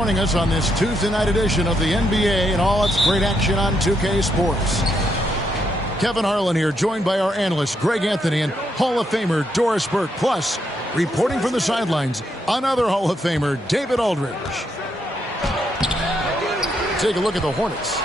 Joining us on this Tuesday night edition of the NBA and all its great action on 2K Sports. Kevin Harlan here, joined by our analyst Greg Anthony and Hall of Famer Doris Burke. Plus, reporting from the sidelines, another Hall of Famer, David Aldridge. Take a look at the Hornets.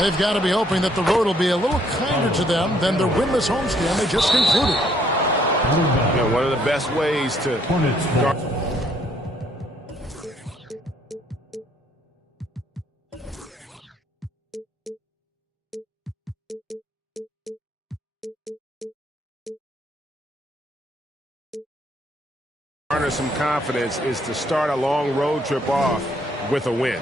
They've got to be hoping that the road will be a little kinder to them than their winless homestand they just concluded. One of the best ways to guard. Garner some confidence is to start a long road trip off with a win.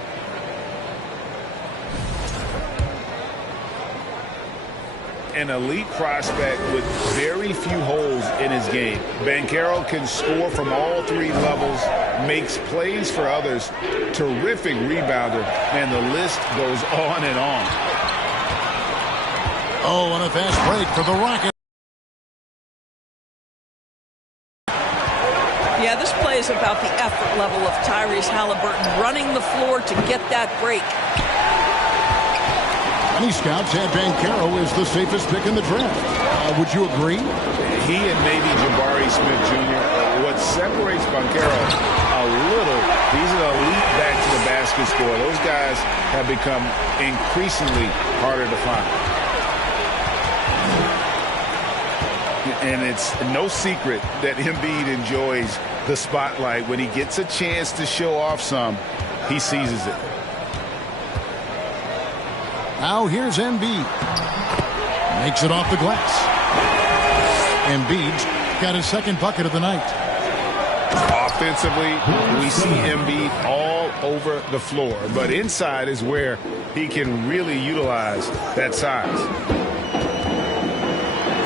An elite prospect with very few holes in his game. Banchero can score from all three levels, makes plays for others, terrific rebounder, and the list goes on and on. Oh, and a fast break for the Rockets. Yeah, this play is about the effort level of Tyrese Halliburton running the floor to get that break. Many scouts had Banchero as the safest pick in the draft. Would you agree? He and maybe Jabari Smith Jr. What separates Banchero a little, he's an elite back to the basket scorer. Those guys have become increasingly harder to find. And it's no secret that Embiid enjoys the spotlight. When he gets a chance to show off some, he seizes it. Now here's Embiid. Makes it off the glass. Embiid's got his second bucket of the night. Offensively, we see Embiid all over the floor. But inside is where he can really utilize that size.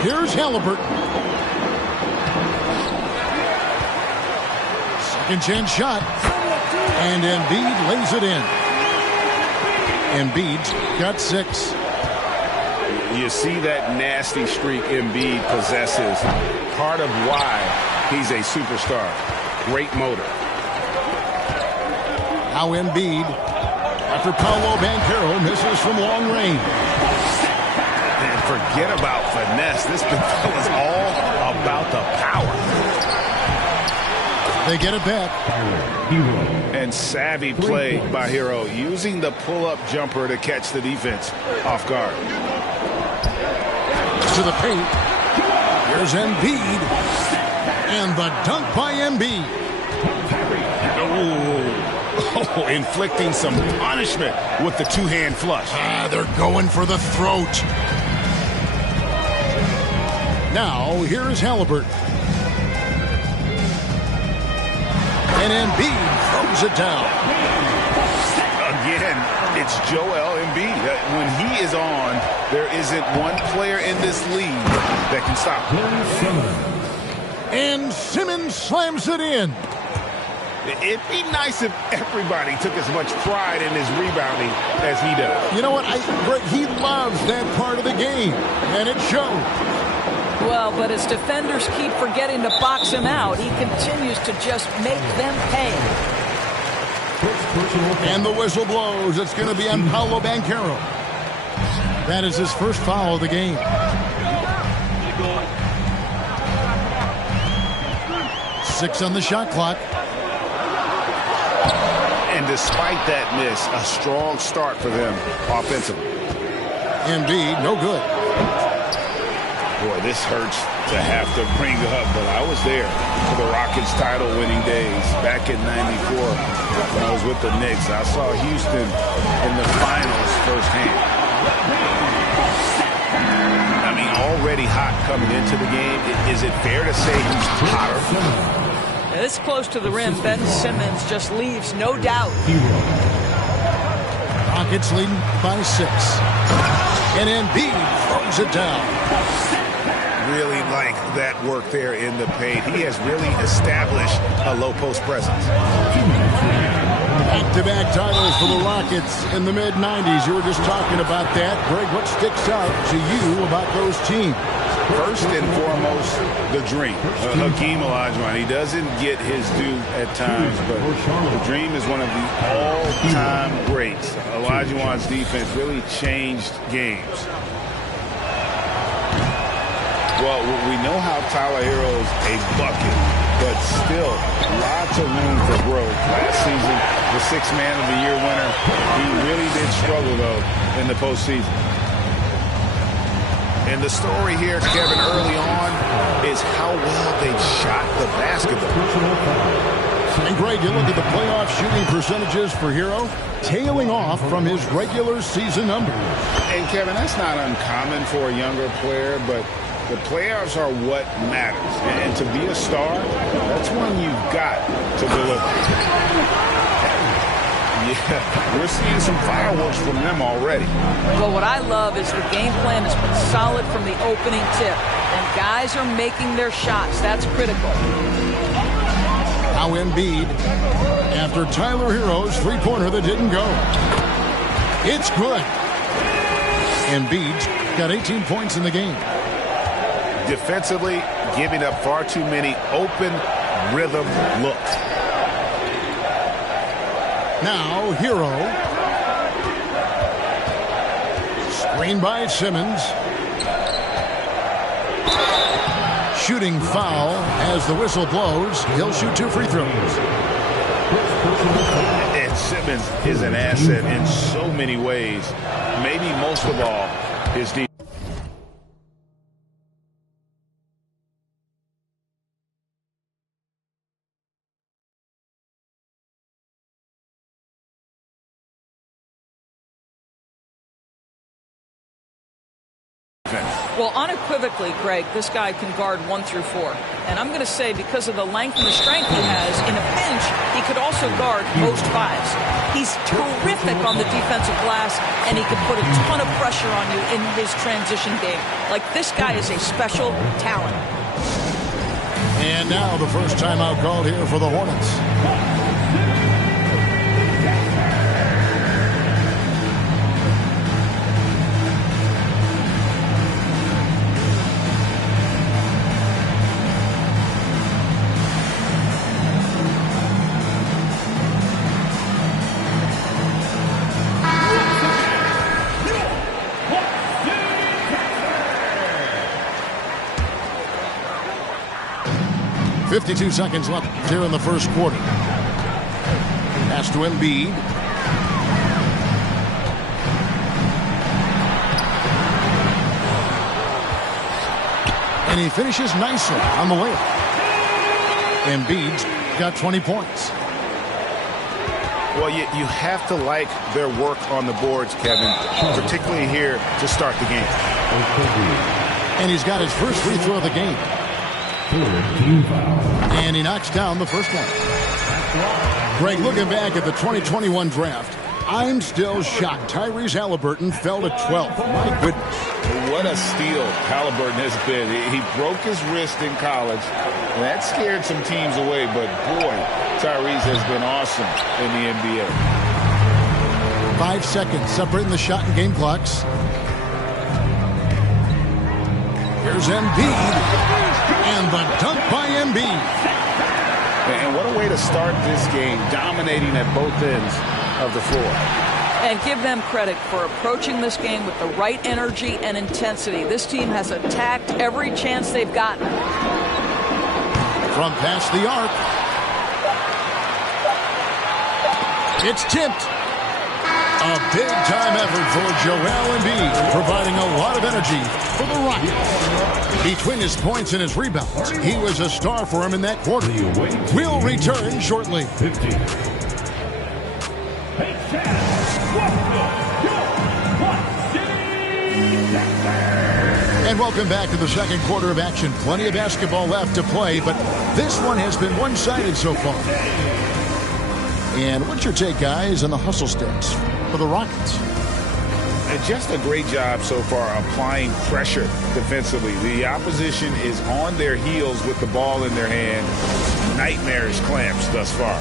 Here's Halliburton. Second chance shot. And Embiid lays it in. Embiid's got 6. You see that nasty streak Embiid possesses. Part of why he's a superstar. Great motor. Now Embiid, after Paolo Banchero misses from long range. And forget about finesse. This ball is all about the power. They get it back. And savvy play by Hero, using the pull-up jumper to catch the defense off guard. To the paint. Here's Embiid. And the dunk by Embiid. Oh, inflicting some punishment with the two-hand flush. They're going for the throat. Now, here's Halliburton. And Embiid throws it down. Again, it's Joel Embiid. When he is on, there isn't one player in this league that can stop him. And Simmons slams it in. It'd be nice if everybody took as much pride in his rebounding as he does. You know what? He loves that part of the game, and it shows. Well, but as defenders keep forgetting to box him out, he continues to just make them pay. And the whistle blows. It's going to be on Paolo Banchero. That is his first foul of the game. Six on the shot clock. And despite that miss, a strong start for them offensively. Embiid, no good. Boy, this hurts to have to bring up, but I was there for the Rockets title-winning days back in '94 when I was with the Knicks. I saw Houston in the finals firsthand. I mean, already hot coming into the game. Is it fair to say he's hotter? This close to the rim, Ben Simmons just leaves no doubt. Rockets leading by 6. And Embiid throws it down. Really like that work there in the paint. He has really established a low post presence. Back-to-back titles for the Rockets in the mid-90s. You were just talking about that. Greg, what sticks out to you about those teams? First and foremost, the dream. Hakeem Olajuwon. He doesn't get his due at times, but the dream is one of the all-time greats. Olajuwon's defense really changed games. Well, we know how Tyler Herro's a bucket, but still lots of room for growth. Last season, the Sixth Man of the Year winner, he really did struggle, though, in the postseason. And the story here, Kevin, early on is how well they shot the basketball. And Greg, you look at the playoff shooting percentages for Herro, tailing off from his regular season numbers. And Kevin, that's not uncommon for a younger player, but the playoffs are what matters. And to be a star, that's when you've got to deliver. Yeah, we're seeing some fireworks from them already. Well, what I love is the game plan has been solid from the opening tip. And guys are making their shots. That's critical. Now Embiid, after Tyler Herro's three-pointer that didn't go. It's good. Embiid's got 18 points in the game. Defensively, giving up far too many open rhythm looks. Now Herro. Screen by Simmons. Shooting foul as the whistle blows. He'll shoot 2 free throws. And Simmons is an asset in so many ways. Maybe most of all, his defense. Well, unequivocally, Greg, this guy can guard 1 through 4. And I'm going to say because of the length and the strength he has, in a pinch, he could also guard most 5s. He's terrific on the defensive glass, and he can put a ton of pressure on you in his transition game. Like, this guy is a special talent. And now the first timeout called here for the Hornets. .52 seconds left here in the first quarter. Pass to Embiid. And he finishes nicely on the layup. Embiid's got 20 points. Well, you have to like their work on the boards, Kevin, particularly here to start the game. And he's got his first free throw of the game. And he knocks down the first one. Greg, looking back at the 2021 draft, I'm still shocked Tyrese Halliburton fell to 12th. My goodness. What a steal Halliburton has been. He broke his wrist in college, and that scared some teams away. But, boy, Tyrese has been awesome in the NBA. 5 seconds separating the shot and game clocks. Here's Embiid. And the dunk by Embiid. And what a way to start this game, dominating at both ends of the floor. And give them credit for approaching this game with the right energy and intensity. This team has attacked every chance they've gotten. From past the arc. It's tipped. A big-time effort for Joel Embiid, providing a lot of energy for the Rockets. Between his points and his rebounds, he was a star for him in that quarter. We'll return shortly. And welcome back to the second quarter of action. Plenty of basketball left to play, but this one has been one-sided so far. And what's your take, guys, on the hustle sticks for the Rockets? Just a great job so far applying pressure defensively. The opposition is on their heels with the ball in their hand. Nightmarish clamps thus far.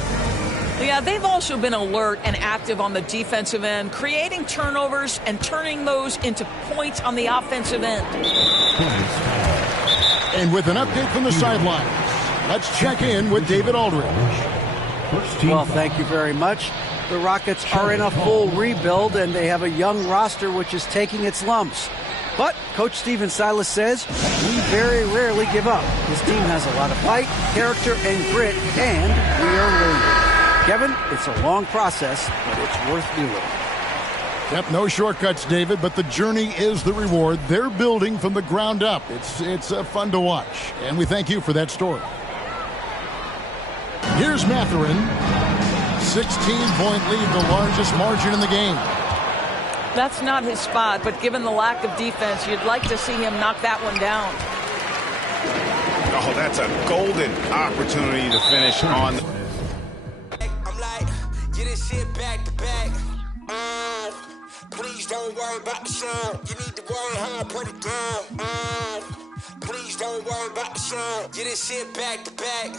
Yeah, they've also been alert and active on the defensive end, creating turnovers and turning those into points on the offensive end. And with an update from the sidelines, let's check in with David Aldridge. Well, thank you very much. The Rockets are in a full rebuild, and they have a young roster which is taking its lumps. But Coach Stephen Silas says we very rarely give up. His team has a lot of fight, character, and grit, and we are learning. Kevin, it's a long process, but it's worth doing. Yep, no shortcuts, David, but the journey is the reward. They're building from the ground up. It's fun to watch, and we thank you for that story. Here's Mathurin. 16-point lead, the largest margin in the game. That's not his spot, but given the lack of defense, you'd like to see him knock that one down. Oh, that's a golden opportunity to finish on. I'm like, get this shit back to back. Please don't worry about the sound. You need to worry how I put it down. Please don't worry about the sound. Get this shit back to back.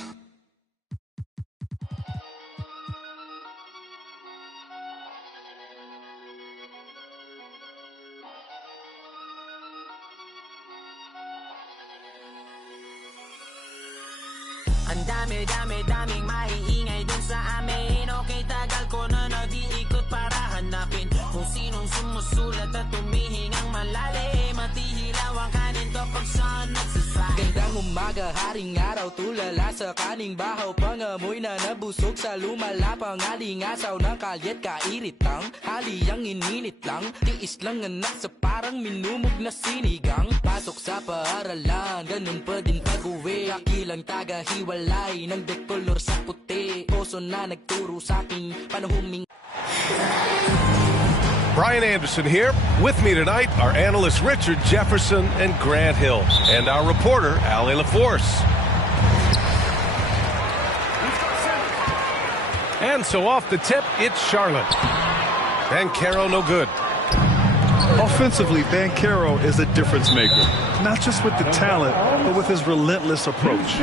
Ang daming maiingay dun sa amin. Okay, tagal ko na nag-iikot para hanapin kung sinong sumusulat at tumihingang malalim. Matihilaw ang kanin kapag saan nagsasabi. Gandang umaga, haring araw, tulala sa kaning bahaw. Pangamoy na nabusog sa lumalapang alingasaw ng kalyat kairitang. Haliyang ininit lang, tiis lang anak sa parang minumog na sinigang. Pasok sa paaralan, ganun pa din pag-uwi. Kakilang taga-hiwalay ng dekolor sa puti. Oso na nagturo sa aking panahuming. Brian Anderson here. With me tonight are analysts Richard Jefferson and Grant Hill, and our reporter, Ali LaForce. And so off the tip, it's Charlotte. Banchero no good. Offensively, Banchero is a difference maker, not just with the talent, but with his relentless approach.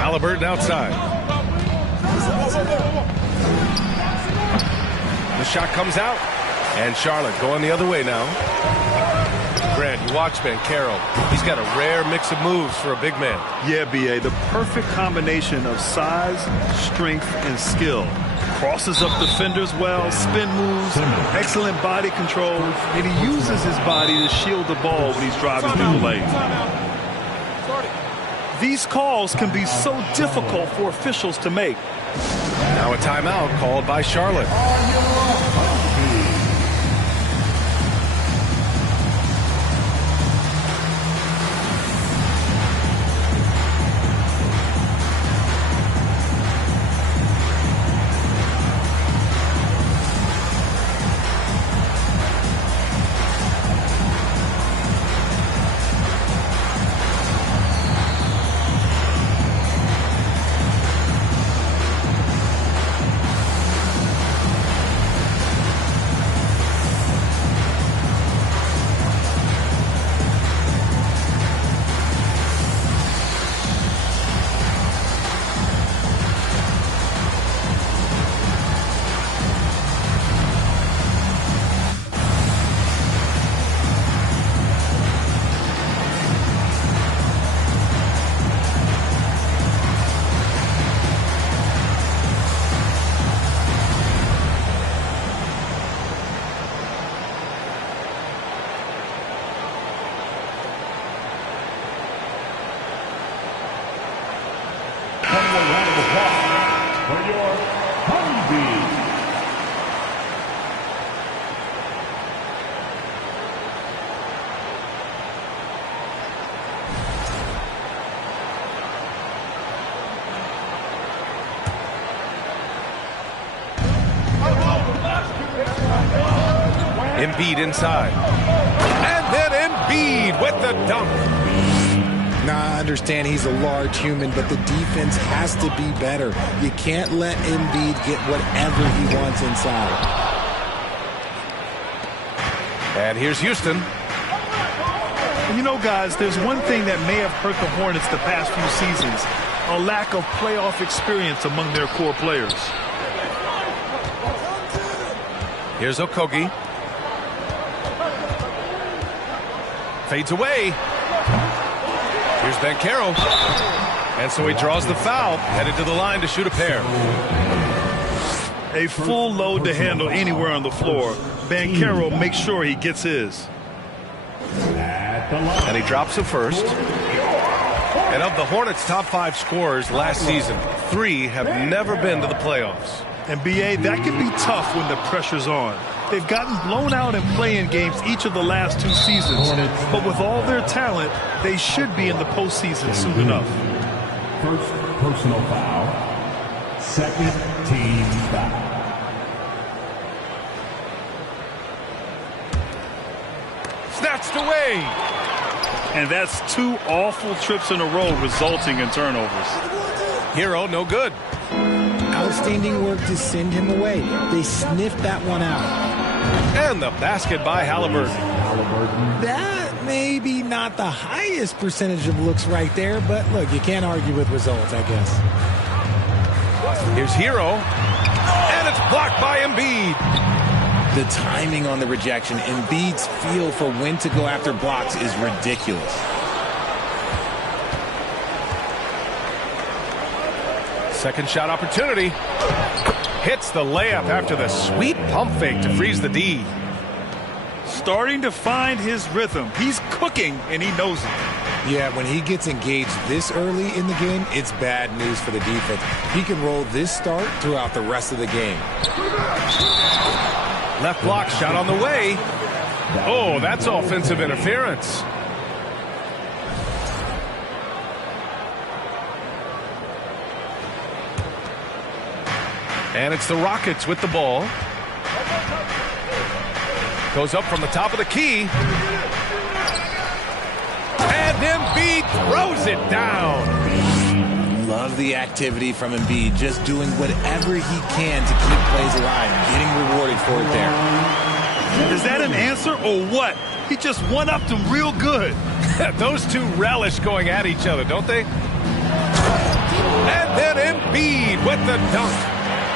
Halliburton outside. The shot comes out, and Charlotte going the other way now. Grant, you watch Banchero. He's got a rare mix of moves for a big man. Yeah, B.A., the perfect combination of size, strength, and skill. Crosses up defenders well, spin moves, excellent body control, and he uses his body to shield the ball when he's driving through the lane. These calls can be so difficult for officials to make. Now a timeout called by Charlotte. Embiid inside. And then Embiid with the dunk. Now, I understand he's a large human, but the defense has to be better. You can't let Embiid get whatever he wants inside. And here's Houston. You know, guys, there's one thing that may have hurt the Hornets the past few seasons, a lack of playoff experience among their core players. Here's Okogie. Fades away. Here's Banchero. And so he draws the foul, headed to the line to shoot a pair. A full load to handle anywhere on the floor. Banchero makes sure he gets his. And he drops the first. And of the Hornets' top 5 scorers last season, 3 have never been to the playoffs. And B.A., that can be tough when the pressure's on. They've gotten blown out in play-in games each of the last 2 seasons. But with all their talent, they should be in the postseason soon enough. First personal foul. Second team foul. Snatched away. And that's 2 awful trips in a row resulting in turnovers. Hero, no good. Outstanding work to send him away. They sniffed that one out. And the basket by Halliburton. That may be not the highest percentage of looks right there, but look, you can't argue with results, I guess. Here's Hero. And it's blocked by Embiid. The timing on the rejection, Embiid's feel for when to go after blocks is ridiculous. Second shot opportunity. Hits the layup after the sweet pump fake to freeze the D. Starting to find his rhythm. He's cooking, and he knows it. Yeah, when he gets engaged this early in the game, it's bad news for the defense. He can roll this start throughout the rest of the game. Left block shot on the way. Oh, that's offensive interference. And it's the Rockets with the ball. Goes up from the top of the key. And Embiid throws it down. Love the activity from Embiid, just doing whatever he can to keep plays alive, getting rewarded for it there. Is that an answer or what? He just one-upped him real good. Those two relish going at each other, don't they? And then Embiid with the dunk.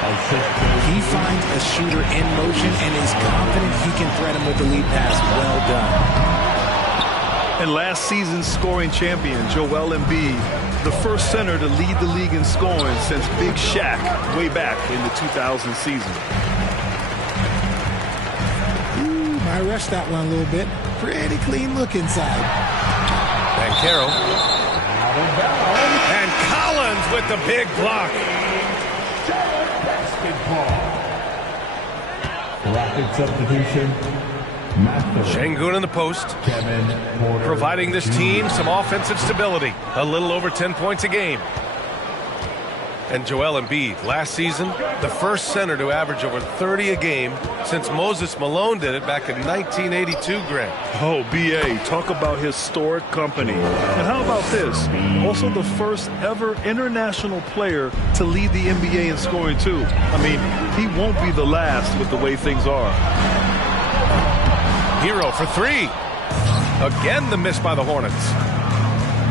He finds a shooter in motion and is confident he can thread him with the lead pass. Well done. And last season's scoring champion, Joel Embiid, the first center to lead the league in scoring since Big Shaq way back in the 2000 season. I rushed that one a little bit. Pretty clean look inside. Banchero. And Collins with the big block. Rocket substitution. Şengün in the post, providing this team some offensive stability. A little over 10 points a game. And Joel Embiid, last season, the first center to average over 30 a game since Moses Malone did it back in 1982, Grant. Oh, B.A., talk about historic company. And how about this? Also the first ever international player to lead the NBA in scoring, too. I mean, he won't be the last with the way things are. Hero for three. Again, the miss by the Hornets.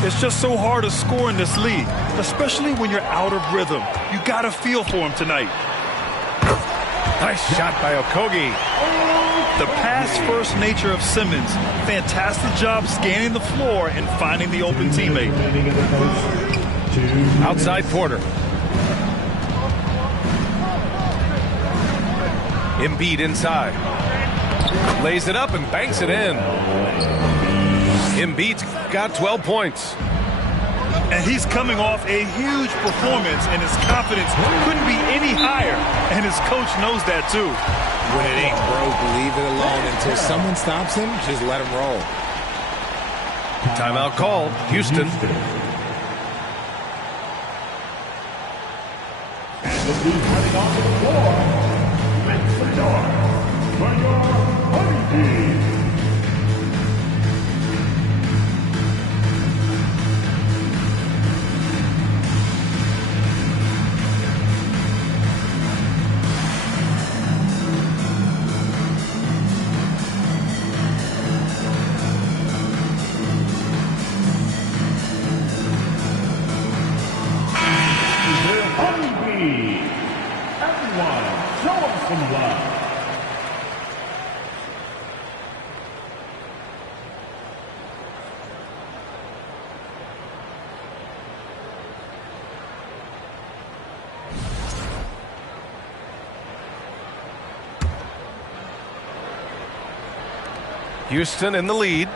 It's just so hard to score in this league, especially when you're out of rhythm. You got to feel for him tonight. Nice shot by Okogie. The pass-first nature of Simmons. Fantastic job scanning the floor and finding the open teammate. Outside Porter. Embiid inside. Lays it up and banks it in. Embiid's got 12 points. And he's coming off a huge performance, and his confidence couldn't be any higher. And his coach knows that, too. When it ain't broke, leave it alone. Until someone stops him, just let him roll. Timeout called. Houston. And the lead running on the floor, Max Fedor for your Honey Team. Houston in the lead.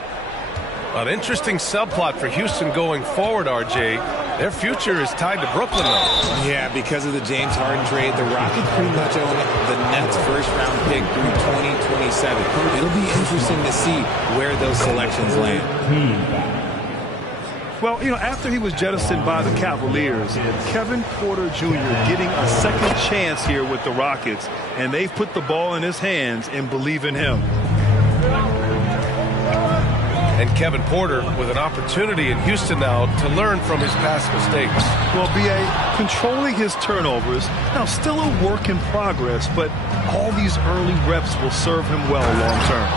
An interesting subplot for Houston going forward, RJ. Their future is tied to Brooklyn, though. Yeah, because of the James Harden trade, the Rockets pretty much own the Nets' first-round pick through 2027. It'll be interesting to see where those selections land. Well, you know, after he was jettisoned by the Cavaliers, Kevin Porter Jr. getting a second chance here with the Rockets, and they've put the ball in his hands and believe in him. And Kevin Porter with an opportunity in Houston now to learn from his past mistakes. Well, B.A. controlling his turnovers, now still a work in progress, but all these early reps will serve him well long term.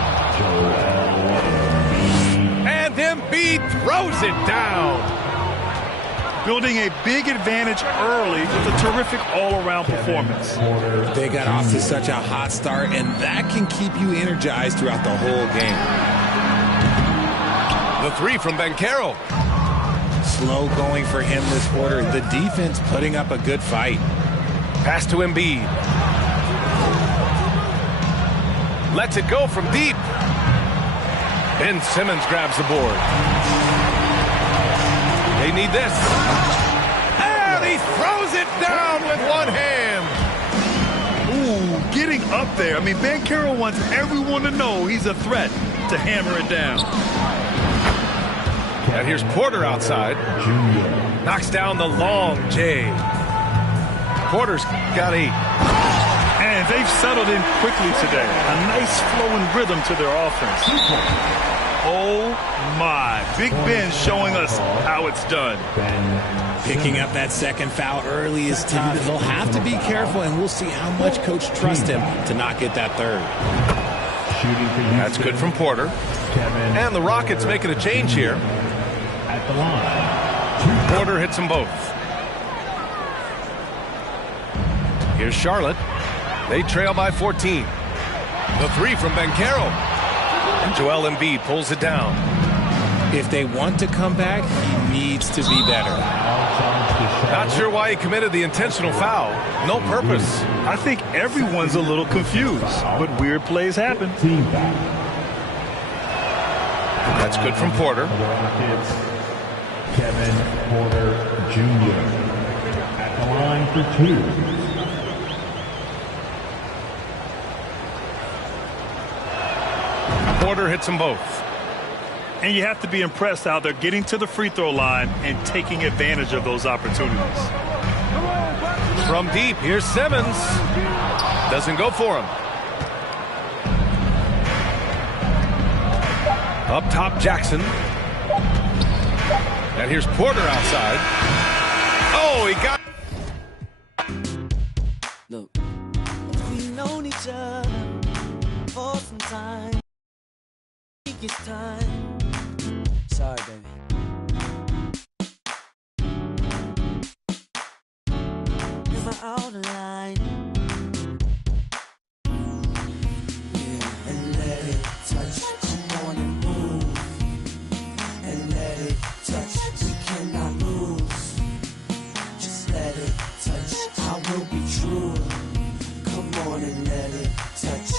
And Embiid throws it down. Building a big advantage early with a terrific all-around performance. They got off to such a hot start, and that can keep you energized throughout the whole game. The three from Banchero. Slow going for him this quarter. The defense putting up a good fight. Pass to Embiid. Lets it go from deep. Ben Simmons grabs the board. They need this. And he throws it down with one hand. Ooh, getting up there. I mean, Banchero wants everyone to know he's a threat to hammer it down. And here's Porter outside. Knocks down the long J. Porter's got 8. And they've settled in quickly today. A nice flowing rhythm to their offense. Oh, my. Big Ben showing us how it's done. Picking up that second foul early is tough. They'll have to be careful, and we'll see how much Coach trusts him to not get that third. That's good from Porter. And the Rockets making a change here. At the line. Porter hits them both. Here's Charlotte. They trail by 14. The three from Banchero. And Joel Embiid pulls it down. If they want to come back, he needs to be better. Not sure why he committed the intentional foul. No purpose. I think everyone's a little confused, but weird plays happen. That's good from Porter. Kevin Porter Jr. at the line for 2. Porter hits them both. And you have to be impressed how they're getting to the free throw line and taking advantage of those opportunities. From deep, here's Simmons. Doesn't go for him. Up top, Jackson. And here's Porter outside. Oh, he got... Look, we've known each other for some time. I think it's time. Sorry, baby. Am I out of line? Yeah, and let it touch. Come on and move. And let it touch. We cannot lose. Just let it touch. I will be true. Come on and let it touch.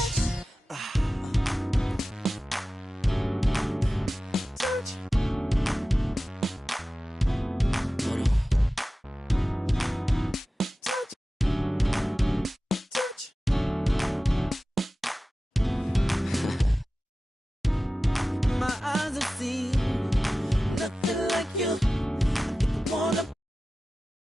Touch. Hold on. Touch. Touch. My eyes have seen nothing like you.